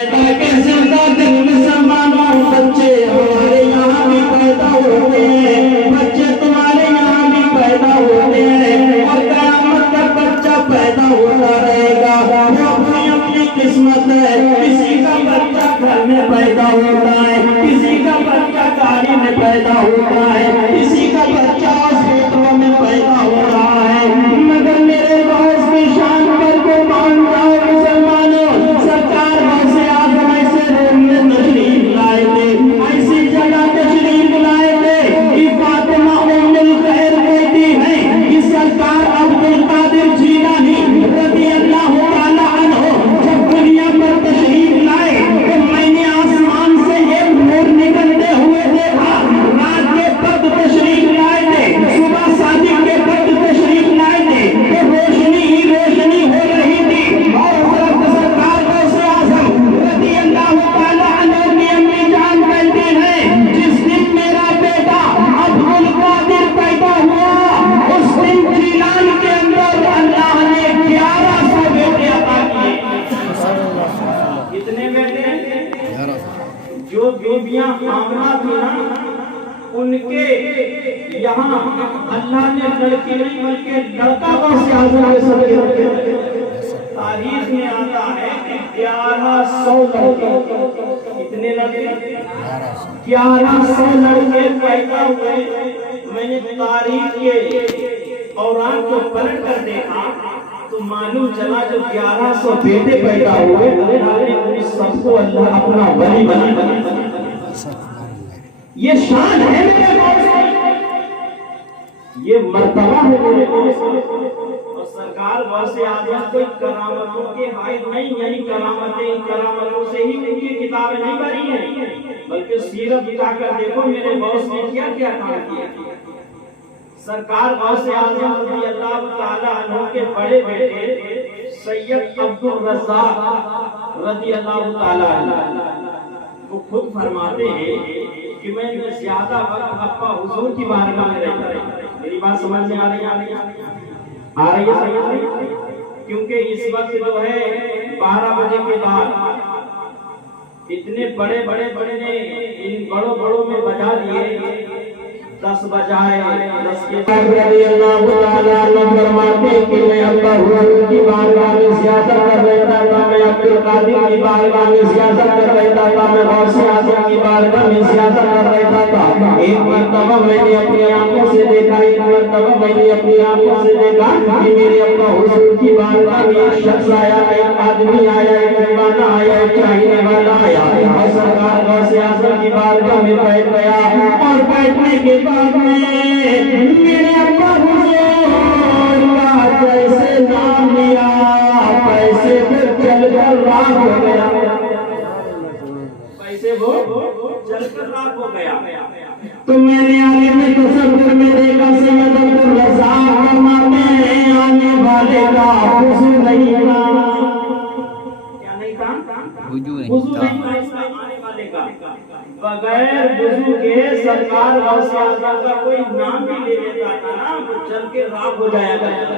کیسے دن مسلمانوں بچے ہمارے یہاں بھی پیدا ہوتے ہیں، بچے تمہارے یہاں بھی پیدا ہوتے ہیں، اور قیامت تک بچہ پیدا ہوتا رہے گا۔ وہ اپنی اپنی قسمت ہے، کسی کا بچہ گھر میں پیدا ہوتا ہے، کسی کا بچہ گاڑی میں پیدا ہوتا ہے، کسی کا بچہ ہاسپٹلوں میں پیدا ہو رہا ہے، مگر میرے روز کی شان پر کو مان جاؤ مسلمانوں، سرکار ویسے آدم ایسے روم میں تشریف لائے تھے، ایسی جگہ تشریف لائے تھے کہ فاطمہ ام الخیر کہتی ہے کہ سرکار عبد القادر جیلانی رضی اللہ تعالی عنہ جب دنیا پر تشریف لائے تو میں نے آسمان سے ایک نور نکلتے ہوئے دیکھا۔ رات کے وقت تشریف لائے تھے، صبح صادق کے وقت تشریف لائے تھے تو روشنی ہی روشنی ہو رہی تھی، اور حضرت سرکار غوث اعظم رضی اللہ تعالی عنہ کی امی جان کہتی ہیں جس دن میرا بیٹا عبد القادر پیدا ہوا اس دن جیلان کے اندر اللہ نے 1100 بیٹے عطا کیے۔ کتنے بیٹے؟ جو بیویاں آمنہ تھی نا ان کے یہاں اللہ نے لڑکی نہیں بلکہ لڑکا غوث اعظم کے سب رکھے۔ تاریخ میں آتا ہے کہ 1100 لڑکے، کتنے لڑکے؟ 1100 لڑکے پیدا ہوئے۔ میں نے تاریخ کے اوراق کو پلٹ کر دیکھا تو معلوم چلا جو 1100 بیٹے پیدا ہوئے اللہ نے ان سب کو اللہ اپنا ولی بنا۔ یہ شان ہے میرے مولا، یہ مرتبہ ہے میرے مولا۔ اور سرکار غوث اعظم کوئی کرامتوں کے حائل نہیں، یعنی کرامتوں سے ہی ان کی کتابیں نہیں بھری ہیں، بلکہ سیرت اٹھا کر دیکھو میرے غوث نے کیا کیا کام کیا۔ سرکار غوث اعظم رضی اللہ تعالی عنہ کے بڑے بیٹے سید عبد الرزاق رضی اللہ تعالی عنہ وہ خود فرماتے ہیں کہ میں زیادہ وقت ابا حضور کی بارگاہ میں رہتا رہا۔ میری بات سمجھ میں آ رہی ہے؟ کیونکہ اس وقت جو ہے 12 بجے کے بعد اتنے بڑے نے ان بڑوں میں بجا دیے، 10 بجائے 10 کے بعد رضی اللہ تعالی عنہ فرماتے کہ میں ابا حضور کی بارگاہ میں زیادہ کر رہتا تھا، میں عبد القادر کی بارگاہ میں زیادہ کر رہتا تھا، میں غوث اعظم کی بارگاہ میں زیادہ کر رہتا تھا۔ ایک مرتبہ میں نے اپنی آنکھوں سے دیکھا کہ میرے ابا حضور کی بارگاہ میں ایک شخص آیا، ایک آدمی آیا، ایک دیوانہ آیا، ایک چاہنے والا آیا، اور سرکار غوث اعظم کی بارگاہ میں بیٹھ گیا، اور بیٹھنے کے بعد میرے ابا حضور کا جیسے نام لیا پیسے پھر چل کر راہ ہو گیا، پیسے وہ چل کر راہ ہو گیا۔ تو میں نے آگے میں تصور میں دیکھا سید عبد الرزاق فرماتے ہیں آنے والے کا وضو نہیں تھا، کیا نہیں تھا؟ وضو نہیں تھا آنے والے کا، بغیر وضو کے سرکار غوث اعظم کا کوئی نام بھی لے لیتا تھا نا تو چل کے راہ ہو جایا کرتا،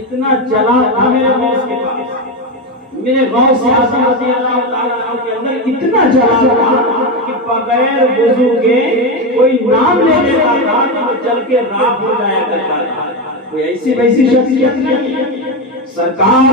اتنا چلا تھا میرے غوث کے پاس، میرے غوث اعظم رضی اللہ تعالی عنہ کے اندر اتنا چلا تھا کہ بغیر وضو کے کوئی نام لے لیتا تھا تو چل کے راہ ہو جایا کرتا تھا۔ کوئی ایسی ویسی شخصیت نہیں۔ سرکار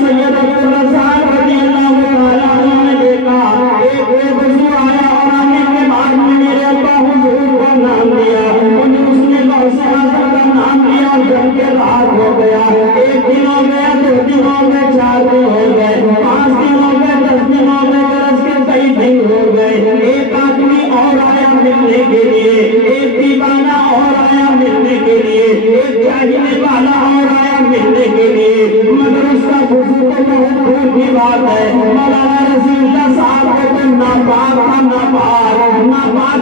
سید عبد الرزاق رضی اللہ تعالی عنہ نے دیکھا ایک بے وضو آیا اور آنے کے بعد میرے ابا حضور کا نام لیا، اس نے غوث اعظم کا نام لیا اور چل کے راہ ہو گیا۔ ایک دن ہو گیا، 2 دن ہو گئے، 4 دن ہو گئے، 5 دن ہو گئے، 10 دن ہو گئے، برس کے کئی دن ہو گئے۔ ایک آدمی اور آیا ملنے کے لیے، ایک دیوانہ اور آیا ملنے کے لیے، ایک چاہنے والا اور آیا ملنے کے لیے، مگر اس کا وضو تو بہت دور کی بات ہے۔ مولانا رسول اللہ صاحب کو تو ناپاک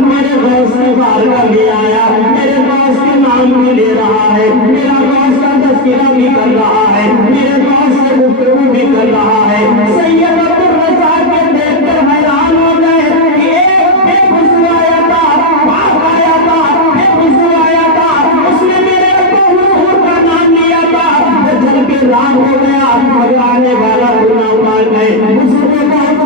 میرے غوث کی بارگاہ لے آیا، میرے غوث کے نام بھی لے رہا ہے، میرا غوث کا تذکرہ بھی کر رہا ہے، میرے غوث سے گفتگو بھی کر رہا ہے۔ سید عبد الرزاق کے دیکھ کر حیران ہو گئے کہ ایک بے وضو آیا تھا، پاک آیا تھا، بے وضو آیا تھا، اس نے میرے ابا حضور کا نام لیا تھا، وہ چل کے راہ ہو گیا، مگر آنے والا گناہ مان گئے، حضور نے بہت